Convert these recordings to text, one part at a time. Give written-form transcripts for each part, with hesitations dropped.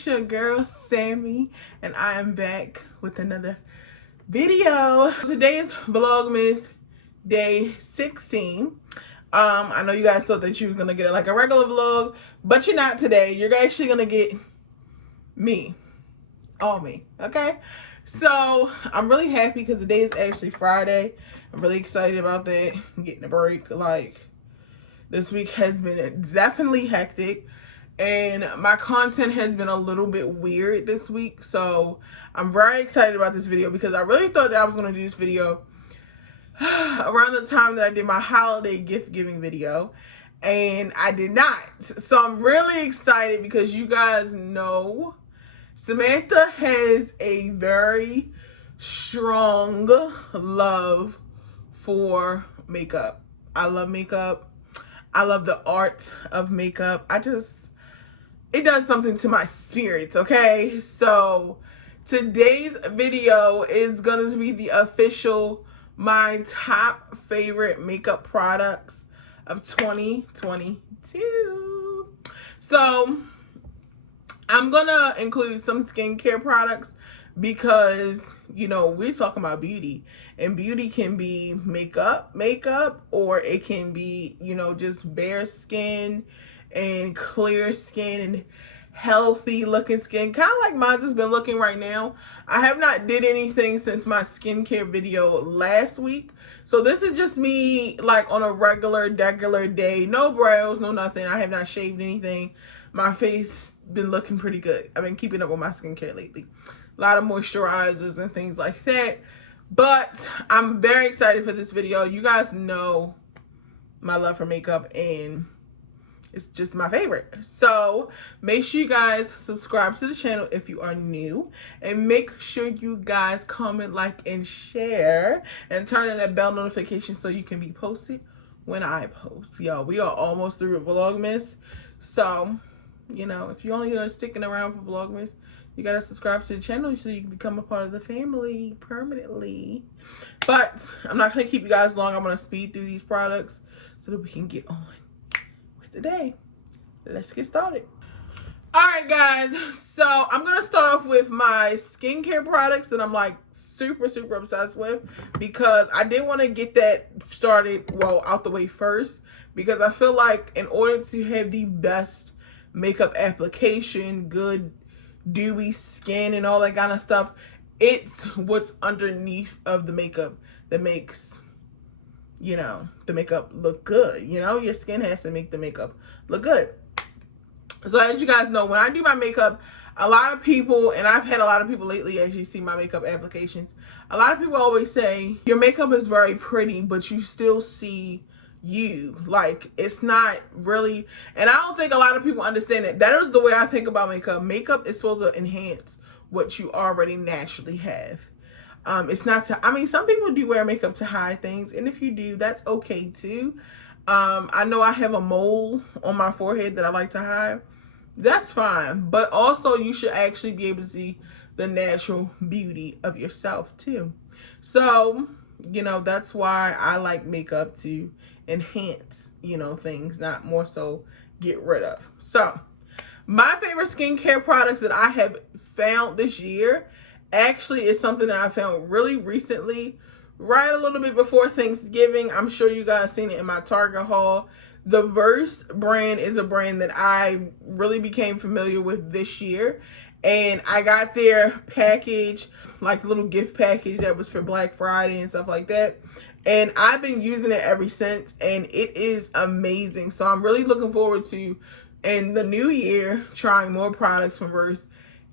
it's your girl Sammy, and I am back with another video. Today is Vlogmas day 16. I know you guys thought that you were gonna get it like a regular vlog, but you're not today. You're actually gonna get me, all me, okay? So I'm really happy because today is actually Friday. I'm really excited about that. I'm getting a break. Like, this week has been definitely hectic, and my content has been a little bit weird this week. So I'm very excited about this video because I really thought that I was going to do this video around the time that I did my holiday gift giving video, and I did not. So I'm really excited because you guys know Samantha has a very strong love for makeup. I love makeup. I love the art of makeup. It does something to my spirits, okay? So today's video is going to be the official, my top favorite makeup products of 2022. So I'm going to include some skincare products because, you know, we're talking about beauty, and beauty can be makeup, or it can be, you know, just bare skin and clear skin and healthy looking skin, kind of like mine's has been looking right now. I have not did anything since my skincare video last week, so this is just me like on a regular day. No brows, no nothing. I have not shaved anything. My face been looking pretty good. I've been keeping up with my skincare lately. A lot of moisturizers and things like that. But I'm very excited for this video. You guys know my love for makeup, and it's just my favorite. So make sure you guys subscribe to the channel if you are new, and make sure you guys comment, like, and share, and turn on that bell notification so you can be posted when I post. Yo, we are almost through with Vlogmas. So, you know, if you only are sticking around for Vlogmas, you gotta subscribe to the channel so you can become a part of the family permanently. But I'm not gonna keep you guys long. I'm gonna speed through these products so that we can get on with the day. Let's get started. All right, guys. So I'm gonna start off with my skincare products that I'm like super obsessed with, because I did want to get that started, well, out the way first, because I feel like in order to have the best makeup application, good dewy skin and all that kind of stuff, it's what's underneath of the makeup that makes, you know, the makeup look good. You know, your skin has to make the makeup look good. So as you guys know, when I do my makeup, a lot of people, and I've had a lot of people lately as you see my makeup applications, a lot of people always say your makeup is very pretty, but you still see you. Like, it's not really, and I don't think a lot of people understand it. That is the way I think about makeup. Makeup is supposed to enhance what you already naturally have. It's not to, I mean, some people do wear makeup to hide things, and if you do, that's okay too. I know I have a mole on my forehead that I like to hide. That's fine, but also you should actually be able to see the natural beauty of yourself too. So, you know, that's why I like makeup, to enhance, you know, things, not more so get rid of. So my favorite skincare products that I have found this year actually is something that I found really recently, right a little bit before Thanksgiving. I'm sure you guys seen it in my Target haul. The Versed brand is a brand that I really became familiar with this year, and I got their package, like little gift package that was for Black Friday and stuff like that, and I've been using it ever since, and it is amazing. So I'm really looking forward to, in the new year, trying more products from Versed.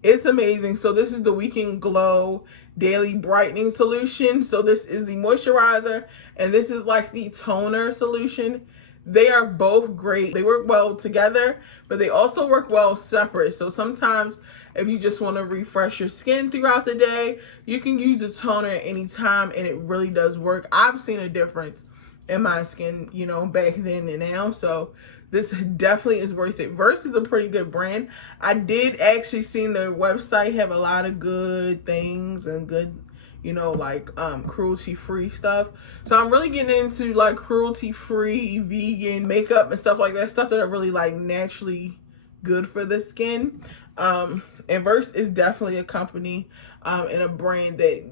It's amazing. So this is the Weekend Glow Daily Brightening Solution. So this is the moisturizer, and this is like the toner solution. They are both great. They work well together, but they also work well separate. So sometimes if you just want to refresh your skin throughout the day, you can use a toner at any time, and it really does work. I've seen a difference in my skin, you know, back then and now. So this definitely is worth it. Versed is a pretty good brand. I did actually see their website have a lot of good things and good, you know, like cruelty-free stuff. So I'm really getting into like cruelty-free vegan makeup and stuff like that, stuff that are really like naturally good for the skin. And Verse is definitely a company and a brand that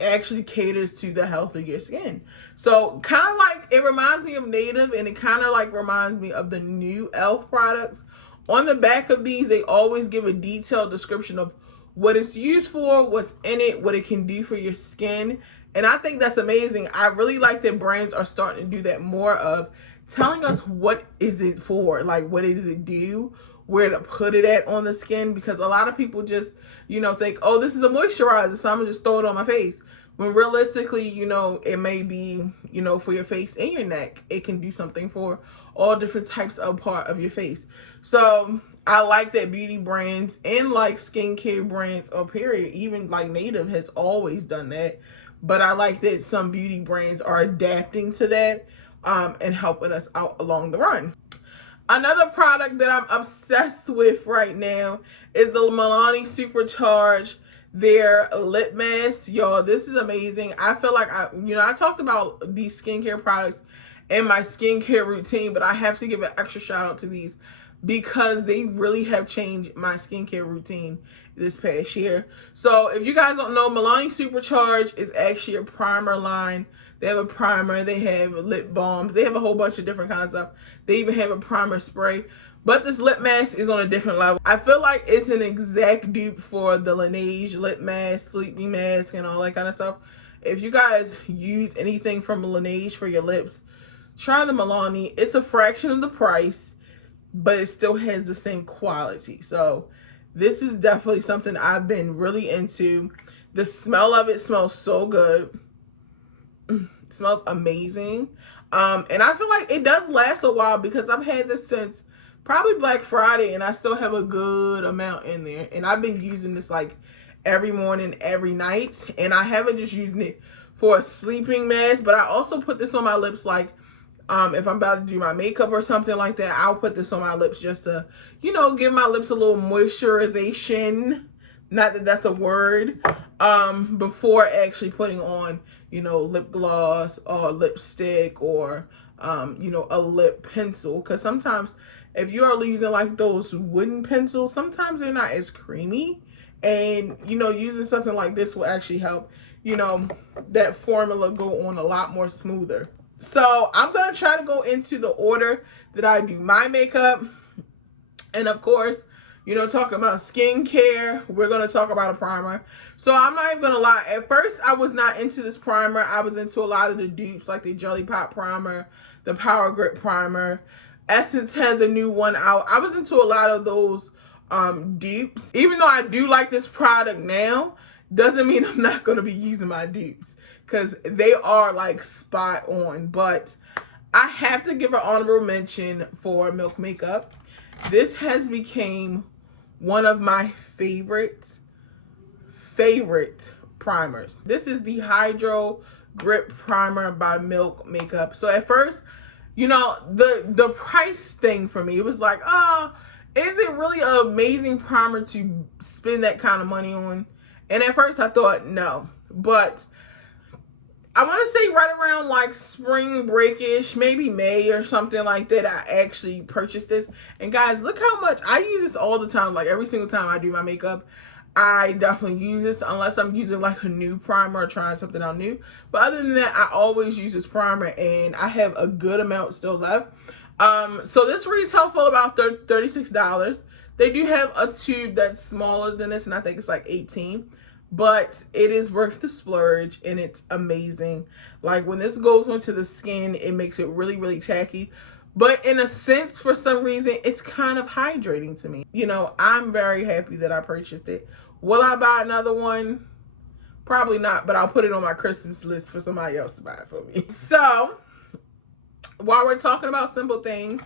actually caters to the health of your skin. So kind of like, it reminds me of Native, and it kind of like reminds me of the new e.l.f. products. On the back of these, they always give a detailed description of what it's used for, what's in it, what it can do for your skin. And I think that's amazing. I really like that brands are starting to do that more, of telling us what is it for, like what does it do, where to put it at on the skin, because a lot of people just, you know, think, oh, this is a moisturizer, so I'm gonna just throw it on my face. When realistically, you know, it may be, you know, for your face and your neck. It can do something for all different types of part of your face. So I like that beauty brands and like skincare brands, or period, even like Native has always done that. But I like that some beauty brands are adapting to that and helping us out along the run. Another product that I'm obsessed with right now is the Milani Supercharged, their lip mask. Y'all, this is amazing. I feel like I talked about these skincare products in my skincare routine, but I have to give an extra shout out to these because they really have changed my skincare routine this past year. So if you guys don't know, Milani Supercharged is actually a primer line. They have a primer, they have lip balms, they have a whole bunch of different kinds of stuff. They even have a primer spray. But this lip mask is on a different level. I feel like it's an exact dupe for the Laneige lip mask, sleeping mask, and all that kind of stuff. If you guys use anything from Laneige for your lips, try the Milani. It's a fraction of the price, but it still has the same quality. So this is definitely something I've been really into. The smell of it smells so good. It smells amazing. And I feel like it does last a while because I've had this since probably Black Friday and I still have a good amount in there. And I've been using this like every morning, every night. And I haven't just using it for a sleeping mask, but I also put this on my lips like if I'm about to do my makeup or something like that, I'll put this on my lips just to, you know, give my lips a little moisturization. Not that that's a word. Before actually putting on, you know, lip gloss or lipstick or, you know, a lip pencil. Because sometimes if you are using like those wooden pencils, sometimes they're not as creamy. And, you know, using something like this will actually help, you know, that formula go on a lot more smoother. So I'm going to try to go into the order that I do my makeup. And of course, you know, talking about skincare, we're going to talk about a primer. So I'm not even going to lie. At first, I was not into this primer. I was into a lot of the dupes, like the Jelly Pop primer, the Power Grip primer. Essence has a new one out. I was into a lot of those dupes. Even though I do like this product now, doesn't mean I'm not going to be using my dupes, because they are like spot on. But I have to give an honorable mention for Milk Makeup. This has become one of my favorite primers. This is the Hydro Grip Primer by Milk Makeup. So at first, you know, the price thing for me, it was like, oh, is it really an amazing primer to spend that kind of money on? And at first I thought no, but I want to say right around like spring breakish, maybe May or something like that, I actually purchased this. And guys, look how much I use this all the time. Like every single time I do my makeup, I definitely use this, unless I'm using like a new primer or trying something out new. But other than that, I always use this primer, and I have a good amount still left. So this retail for about $36. They do have a tube that's smaller than this, and I think it's like 18. But it is worth the splurge, and it's amazing. Like when this goes onto the skin, it makes it really, really tacky. But in a sense, for some reason, it's kind of hydrating to me. You know, I'm very happy that I purchased it. Will I buy another one? Probably not, but I'll put it on my Christmas list for somebody else to buy it for me. So, while we're talking about simple things,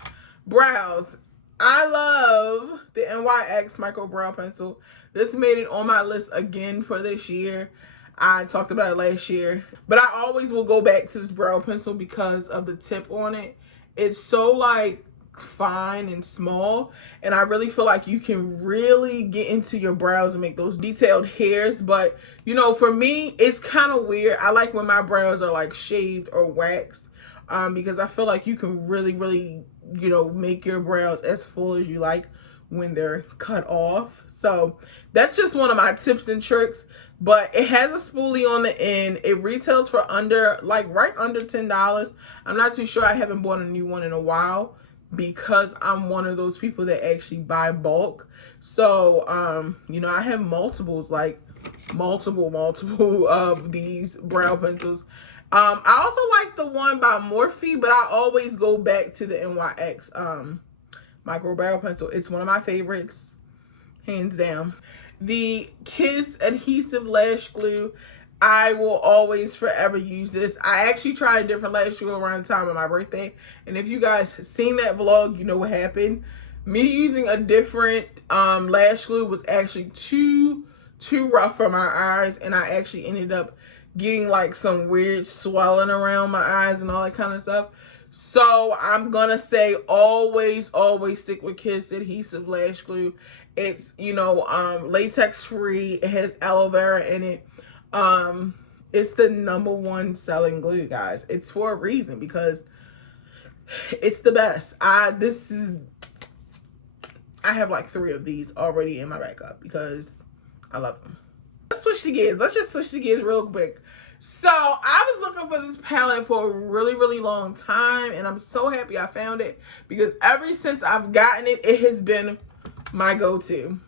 brows. I love the NYX Micro Brow Pencil. This made it on my list again for this year. I talked about it last year. But I always will go back to this brow pencil because of the tip on it. It's so like fine and small, and I really feel like you can really get into your brows and make those detailed hairs. But you know, for me, it's kind of weird. I like when my brows are like shaved or waxed, because I feel like you can really, you know, make your brows as full as you like when they're cut off. So that's just one of my tips and tricks. But it has a spoolie on the end. It retails for under, like right under $10. I'm not too sure. I haven't bought a new one in a while because I'm one of those people that actually buy bulk. So, you know, I have multiples, like multiple of these brow pencils. I also like the one by Morphe, but I always go back to the NYX micro brow pencil. It's one of my favorites, hands down. The Kiss adhesive lash glue, I will always forever use this. I actually tried a different lash glue around the time of my birthday, and if you guys seen that vlog, you know what happened. Me using a different lash glue was actually too rough for my eyes, and I actually ended up getting like some weird swelling around my eyes and all that kind of stuff. So I'm gonna say always stick with Kiss adhesive lash glue. It's, you know, latex free. It has aloe vera in it. It's the #1 selling glue, guys. It's for a reason, because it's the best. I have like 3 of these already in my backup because I love them. Let's switch the gears. Let's just switch the gears real quick. So I was looking for this palette for a really long time, and I'm so happy I found it, because ever since I've gotten it, it has been my go-to.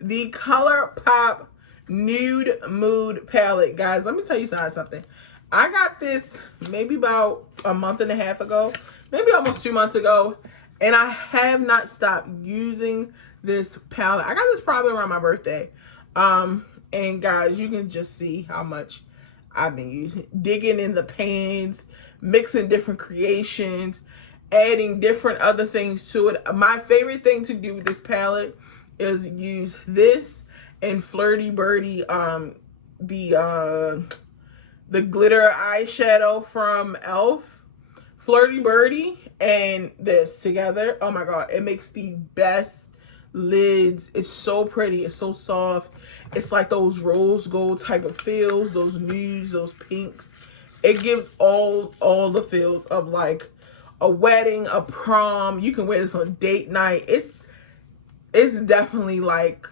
The ColourPop Nude Mood palette, guys. Let me tell you something. I got this maybe about a month and a half ago, maybe almost 2 months ago, and I have not stopped using this palette. I got this probably around my birthday. And guys, you can just see how much I've been using, digging in the pans, mixing different creations, adding different other things to it. My favorite thing to do with this palette is use this and Flirty Birdie, the glitter eyeshadow from e.l.f. Flirty Birdie and this together. Oh my god, it makes the best lids. It's so pretty. It's so soft. It's like those rose gold type of feels, those nudes, those pinks. It gives all the feels of like a wedding, a prom. You can wear this on date night. It's definitely like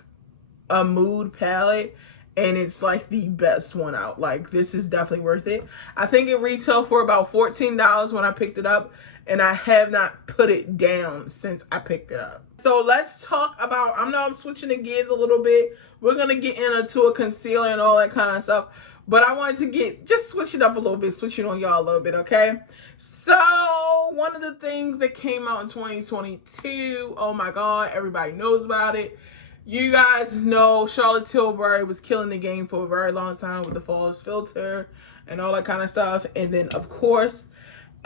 a mood palette, and it's like the best one out. Like, this is definitely worth it. I think it retailed for about $14 when I picked it up, and I have not put it down since I picked it up. So let's talk about, I know I'm switching the gears a little bit. We're going to get into a concealer and all that kind of stuff. But I wanted to just switch it up a little bit, switch it on y'all a little bit, okay? So one of the things that came out in 2022, oh my God, everybody knows about it. You guys know Charlotte Tilbury was killing the game for a very long time with the Flawless filter and all that kind of stuff. And then, of course,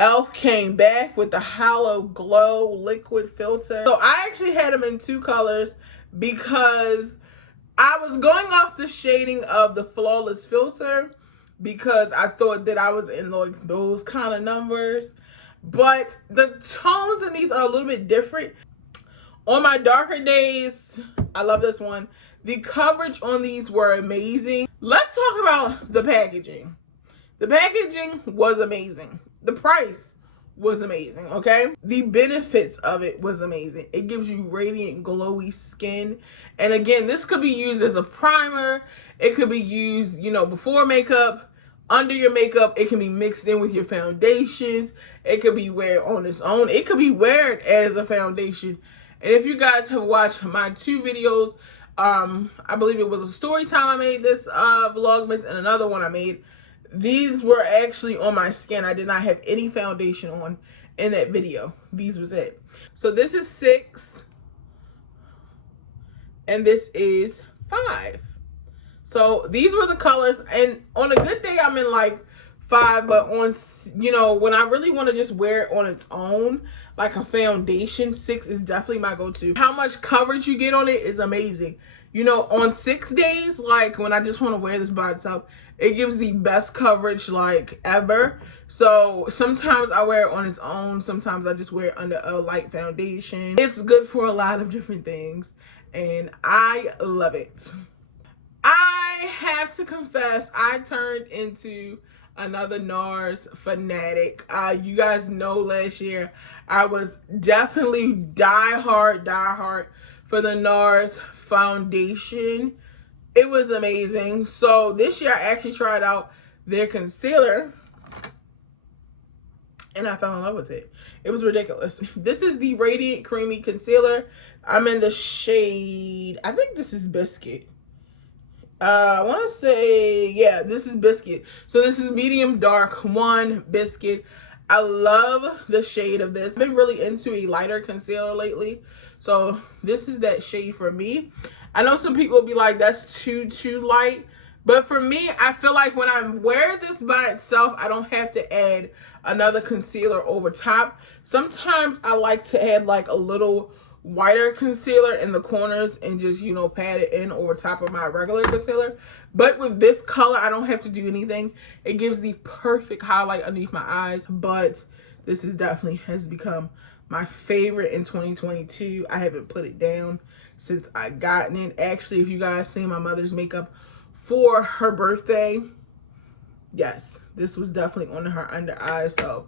e.l.f. came back with the Hollow Glow liquid filter. So I actually had them in 2 colors because I was going off the shading of the Flawless filter because I thought that I was in like those kind of numbers. But the tones in these are a little bit different. On my darker days, I love this one. The coverage on these were amazing. Let's talk about the packaging. The packaging was amazing. The price was amazing, okay? The benefits of it was amazing. It gives you radiant, glowy skin. And again, this could be used as a primer. It could be used, you know, before makeup, under your makeup. It can be mixed in with your foundations. It could be wear on its own. It could be wear as a foundation. And if you guys have watched my 2 videos, I believe it was a story time I made this Vlogmas, and another one I made. These were actually on my skin. I did not have any foundation on in that video. These was it. So this is 6. And this is 5. So these were the colors. And on a good day, I'm in like 5. But on, you know, when I really want to just wear it on its own, like a foundation, 6 is definitely my go-to. How much coverage you get on it is amazing. You know, on 6 days, like when I just want to wear this by itself, it gives the best coverage like ever. So sometimes I wear it on its own. Sometimes I just wear it under a light foundation. It's good for a lot of different things, and I love it. I have to confess, I turned into another NARS fanatic. You guys know last year I was definitely die hard for the NARS foundation. It was amazing. So this year I actually tried out their concealer and I fell in love with it. It was ridiculous. This is the Radiant Creamy Concealer. I'm in the shade, I think this is Biscuit. I want to say, yeah, this is Biscuit. So this is medium dark 1 Biscuit. I love the shade of this. I've been really into a lighter concealer lately. So this is that shade for me. I know some people will be like, that's too light. But for me, I feel like when I wear this by itself, I don't have to add another concealer over top. Sometimes I like to add like a little whiter concealer in the corners and just, you know, pat it in over top of my regular concealer. But with this color, I don't have to do anything. It gives the perfect highlight underneath my eyes. But this is definitely has become my favorite in 2022. I haven't put it down since I gotten it. Actually, if you guys seen my mother's makeup for her birthday, yes, this was definitely on her under eye. So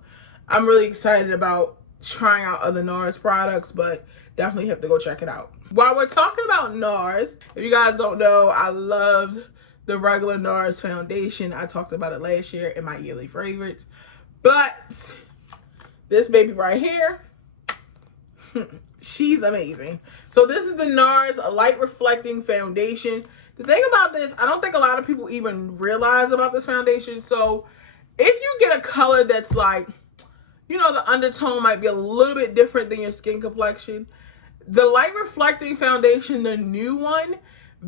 I'm really excited about trying out other NARS products, but definitely have to go check it out. While we're talking about NARS, if you guys don't know, I loved the regular NARS foundation. I talked about it last year in my yearly favorites. But this baby right here, she's amazing. So this is the NARS Light Reflecting Foundation. The thing about this, I don't think a lot of people even realize about this foundation. So if you get a color that's like, you know, the undertone might be a little bit different than your skin complexion, the Light Reflecting Foundation, the new one,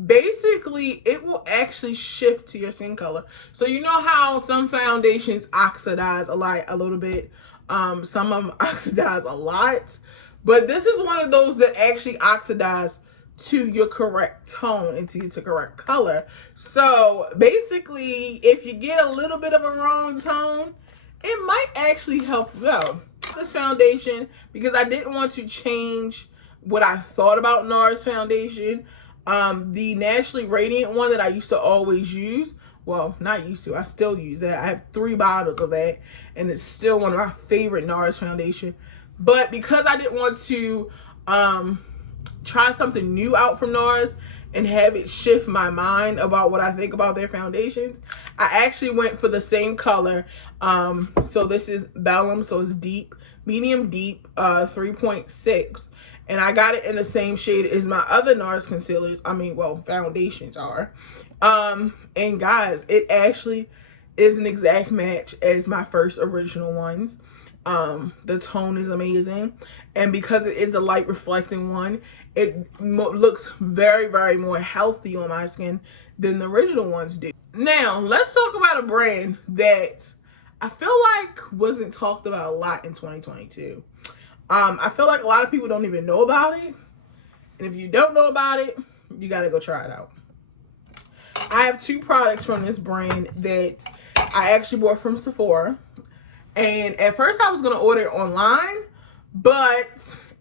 basically it will actually shift to your skin color. So you know how some foundations oxidize a little bit, some of them oxidize a lot, but this is one of those that actually oxidize to your correct tone and to your correct color. So basically, if you get a little bit of a wrong tone, it might actually help you out. This foundation, because I didn't want to change what I thought about NARS foundation. The Naturally Radiant one that I used to always use, well, not used to, I still use that. I have 3 bottles of that, and it's still one of my favorite NARS foundation. But because I didn't want to try something new out from NARS and have it shift my mind about what I think about their foundations, I actually went for the same color. So this is Bellum, so it's deep, medium deep, 3.6. And I got it in the same shade as my other NARS concealers. I mean, well, foundations are. And guys, it actually is an exact match as my first original ones. The tone is amazing. And because it is a light reflecting one, it looks very more healthy on my skin than the original ones do. Now, let's talk about a brand that I feel like wasn't talked about a lot in 2022. I feel like a lot of people don't even know about it. And if you don't know about it, you gotta go try it out. I have 2 products from this brand that I actually bought from Sephora. And at first I was gonna order it online, but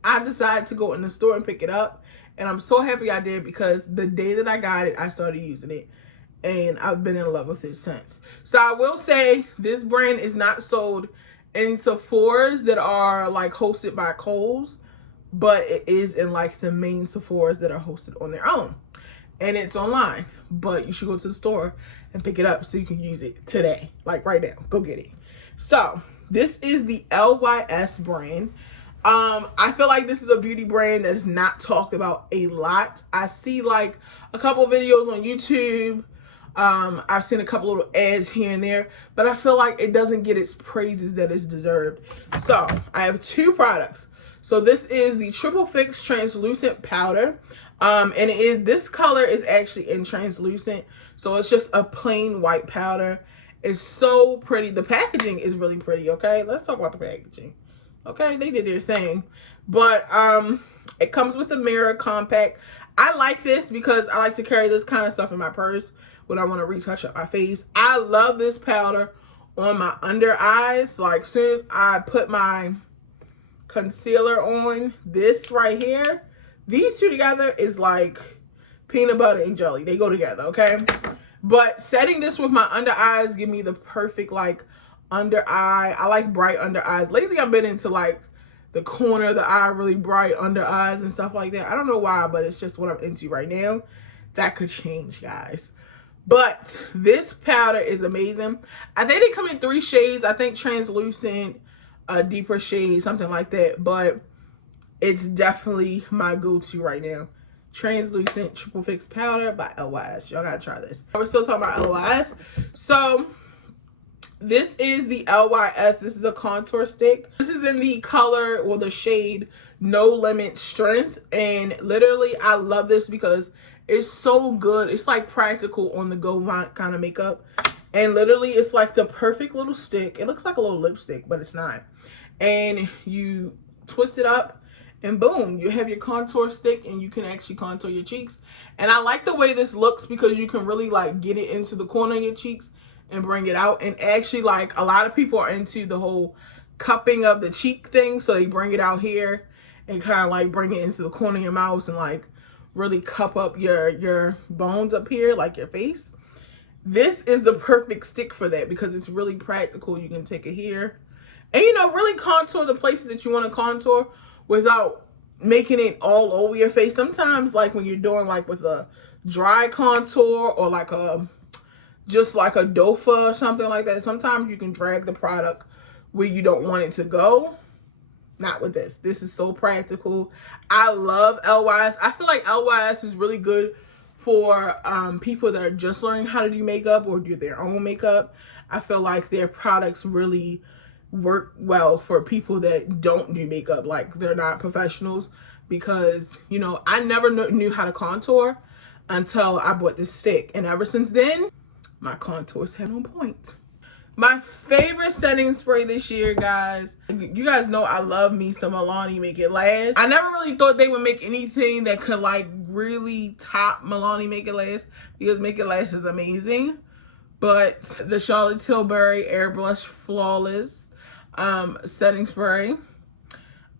I decided to go in the store and pick it up. And I'm so happy I did, because the day that I got it, I started using it. And I've been in love with it since. So I will say this brand is not sold in Sephora's that are like hosted by Kohl's, but it is in like the main Sephora's that are hosted on their own. And it's online, but you should go to the store and pick it up so you can use it today, like right now. Go get it. So this is the LYS brand. I feel like this is a beauty brand that is not talked about a lot. I see like a couple videos on YouTube. I've seen a couple little ads here and there, but I feel like it doesn't get its praises that it's deserved. So I have 2 products. So this is the Triple Fix Translucent Powder. And this color is actually in translucent. So it's just a plain white powder. It's so pretty. The packaging is really pretty, okay? Let's talk about the packaging. Okay, they did their thing. But it comes with a mirror compact. I like this because I like to carry this kind of stuff in my purse when I want to retouch up my face. I love this powder on my under eyes. Like, as soon as I put my concealer on, this right here, these 2 together is like peanut butter and jelly. They go together, okay? But setting this with my under eyes give me the perfect like under eye. I like bright under eyes. Lately I've been into like the corner of the eye, really bright under eyes and stuff like that. I don't know why, but it's just what I'm into right now. That could change, guys. But this powder is amazing. I think they come in 3 shades. I think translucent, a deeper shade, something like that. But it's definitely my go-to right now. Translucent Triple Fix Powder by LYS. Y'all gotta try this. We're still talking about LYS. So this is the LYS. This is a contour stick. This is in the color or the shade No Limit Strength. And literally I love this because it's so good. It's like practical on the go kind of makeup. And literally it's like the perfect little stick. It looks like a little lipstick, but it's not. And you twist it up and boom, you have your contour stick and you can actually contour your cheeks. And I like the way this looks because you can really like get it into the corner of your cheeks and bring it out. And actually, like, a lot of people are into the whole cupping of the cheek thing. So they bring it out here and kind of like bring it into the corner of your mouth and like really cup up your bones up here, like your face. This is the perfect stick for that because it's really practical. You can take it here and, you know, really contour the places that you want to contour without making it all over your face. Sometimes, like when you're doing like with a dry contour or like a just like a dofa or something like that, sometimes you can drag the product where you don't want it to go. Not with this. This is so practical. I love LYS. I feel like LYS is really good for people that are just learning how to do makeup or do their own makeup. I feel like their products really work well for people that don't do makeup, like they're not professionals, because, you know, I never knew how to contour until I bought this stick, and ever since then my contours have on point. My favorite setting spray this year, guys, you guys know I love me some Milani Make It Last. I never really thought they would make anything that could like really top Milani Make It Last, because Make It Last is amazing. But the Charlotte Tilbury Airbrush Flawless setting spray,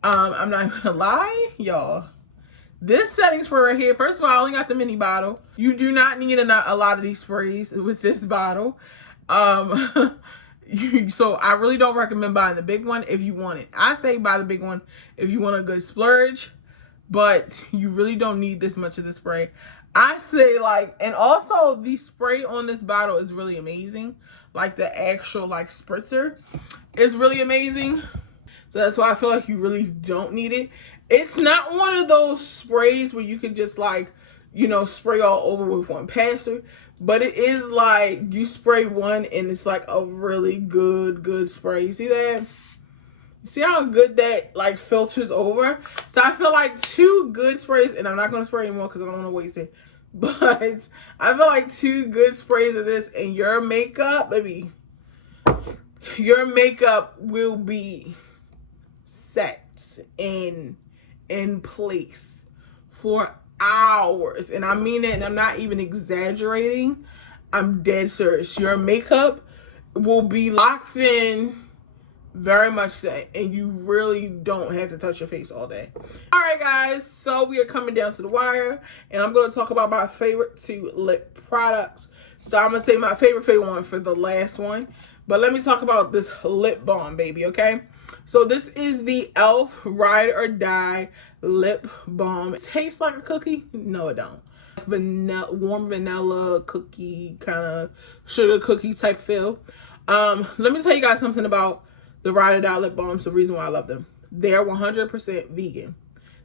I'm not gonna lie, y'all, this setting spray right here, first of all, I only got the mini bottle. You do not need a lot of these sprays with this bottle. So I really don't recommend buying the big one if you want it. I say buy the big one if you want a good splurge, but you really don't need this much of the spray. I say, like, and also the spray on this bottle is really amazing. Like the actual like spritzer is really amazing. So that's why I feel like you really don't need it. It's not one of those sprays where you can just like, you know, spray all over with one passer. But it is like you spray one and it's like a really good spray. You see that? See how good that like filters over? So I feel like 2 good sprays, and I'm not going to spray anymore because I don't want to waste it. But I feel like 2 good sprays of this and your makeup, baby, your makeup will be set in place for hours. And I mean it, and I'm not even exaggerating. I'm dead serious. Your makeup will be locked in, very much set, and you really don't have to touch your face all day. All right, guys, so we are coming down to the wire, and I'm going to talk about my favorite 2 lip products. So I'm going to say my favorite one for the last one, but let me talk about this lip balm, baby, okay? So this is the e.l.f. Ride or Die lip balm. It tastes like a cookie. No, it don't. Vanilla, warm vanilla cookie, kind of sugar cookie type feel. Let me tell you guys something about the Ride or Die lip balms. The reason why I love them: they're 100% vegan.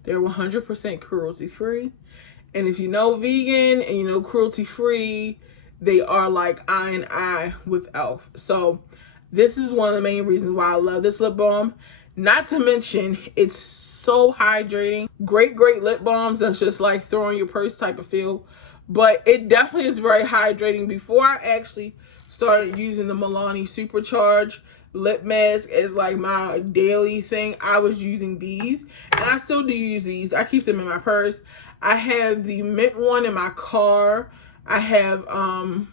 They're 100% cruelty free. And if you know vegan and you know cruelty free, they are like eye and eye with e.l.f. So this is one of the main reasons why I love this lip balm. Not to mention, it's so hydrating. Great lip balms that's just like throwing your purse type of feel. But it definitely is very hydrating. Before I actually started using the Milani Supercharge lip mask as like my daily thing, I was using these. And I still do use these. I keep them in my purse. I have the mint one in my car. I have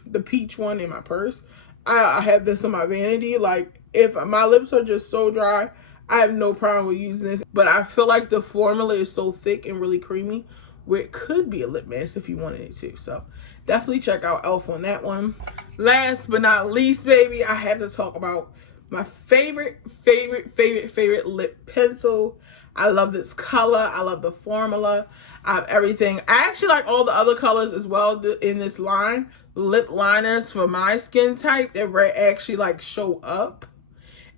the peach one in my purse. I have this on my vanity. Like, if my lips are just so dry, I have no problem with using this. But I feel like the formula is so thick and really creamy where it could be a lip mask if you wanted it to. So definitely check out e.l.f. on that one. Last but not least, baby, I have to talk about my favorite lip pencil. I love this color. I love the formula. I have everything. I actually like all the other colors as well in this line. Lip liners for my skin type that actually like show up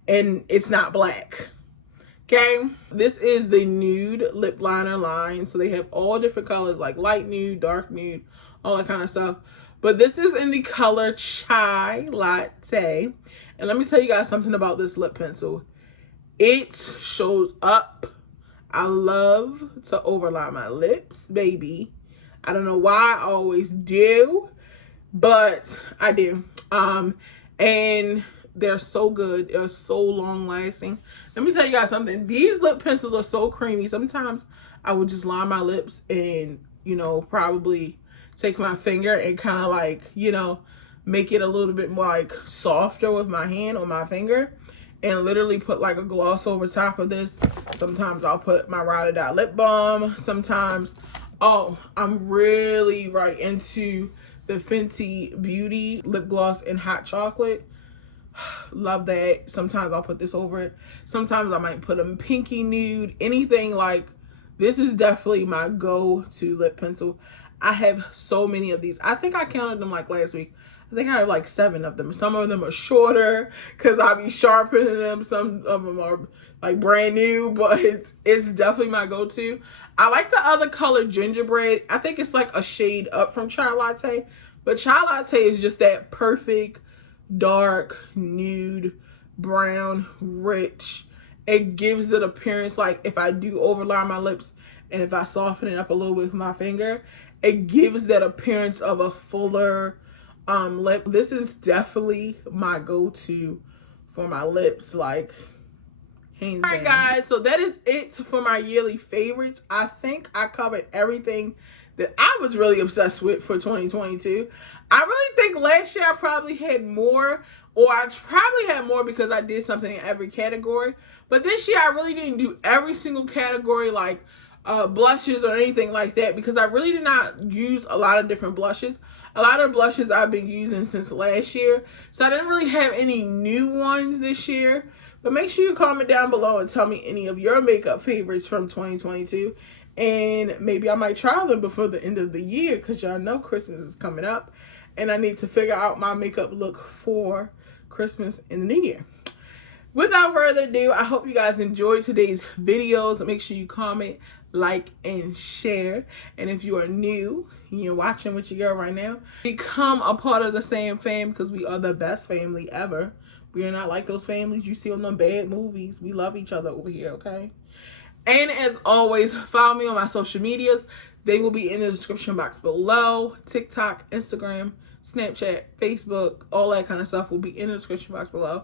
and it's not black. Okay, this is the nude lip liner line. So they have all different colors like light nude, dark nude, all that kind of stuff. But this is in the color Chai Latte. And let me tell you guys something about this lip pencil. It shows up. I love to overline my lips, baby. I don't know why I always do, but I do. And they're so good. They're so long lasting. Let me tell you guys something. These lip pencils are so creamy. Sometimes I would just line my lips and, you know, probably take my finger and kind of like, you know, make it a little bit more like softer with my hand or my finger and literally put like a gloss over top of this. Sometimes I'll put my Ride or Die lip balm. Sometimes, oh, I'm really right into the Fenty Beauty lip gloss in hot chocolate. Love that. Sometimes I'll put this over it. Sometimes I might put a pinky nude. Anything like this is definitely my go-to lip pencil. I have so many of these. I think I counted them like last week. I think I have like 7 of them. Some of them are shorter because I'll be sharpening them. Some of them are like brand new, but it's definitely my go-to. I like the other color gingerbread. I think it's like a shade up from Chai Latte, but Chai Latte is just that perfect dark nude brown rich. It gives it appearance like if I do overline my lips and if I soften it up a little bit with my finger, it gives that appearance of a fuller lip. This is definitely my go-to for my lips, like hands down. All right guys, so that is it for my yearly favorites. I think I covered everything that I was really obsessed with for 2022. I really think last year I probably had more, or I probably had more because I did something in every category. But this year I really didn't do every single category like blushes or anything like that because I really did not use a lot of different blushes. A lot of blushes I've been using since last year. So I didn't really have any new ones this year. But make sure you comment down below and tell me any of your makeup favorites from 2022. And maybe I might try them before the end of the year because y'all know Christmas is coming up. And I need to figure out my makeup look for Christmas and the New Year. Without further ado, I hope you guys enjoyed today's videos. Make sure you comment, like, and share. And if you are new and you're watching with your girl right now, become a part of the same fam because we are the best family ever. We are not like those families you see on them bad movies. We love each other over here, okay? And as always, follow me on my social medias. They will be in the description box below. TikTok, Instagram, Snapchat, Facebook, all that kind of stuff will be in the description box below.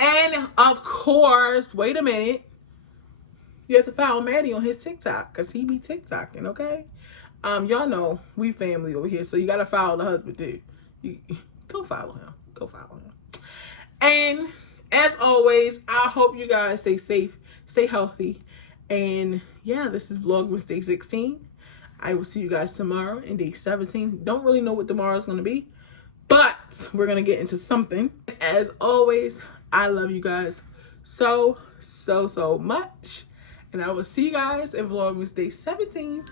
And of course, wait a minute. You have to follow Maddie on his TikTok because he be TikToking, okay? Y'all know we family over here, so you got to follow the husband too. Go follow him. Go follow him. And as always, I hope you guys stay safe, stay healthy. And yeah, this is Vlogmas Day 16. I will see you guys tomorrow in Day 17. Don't really know what tomorrow is going to be, but we're going to get into something. As always, I love you guys so much. And I will see you guys in Vlogmas Day 17.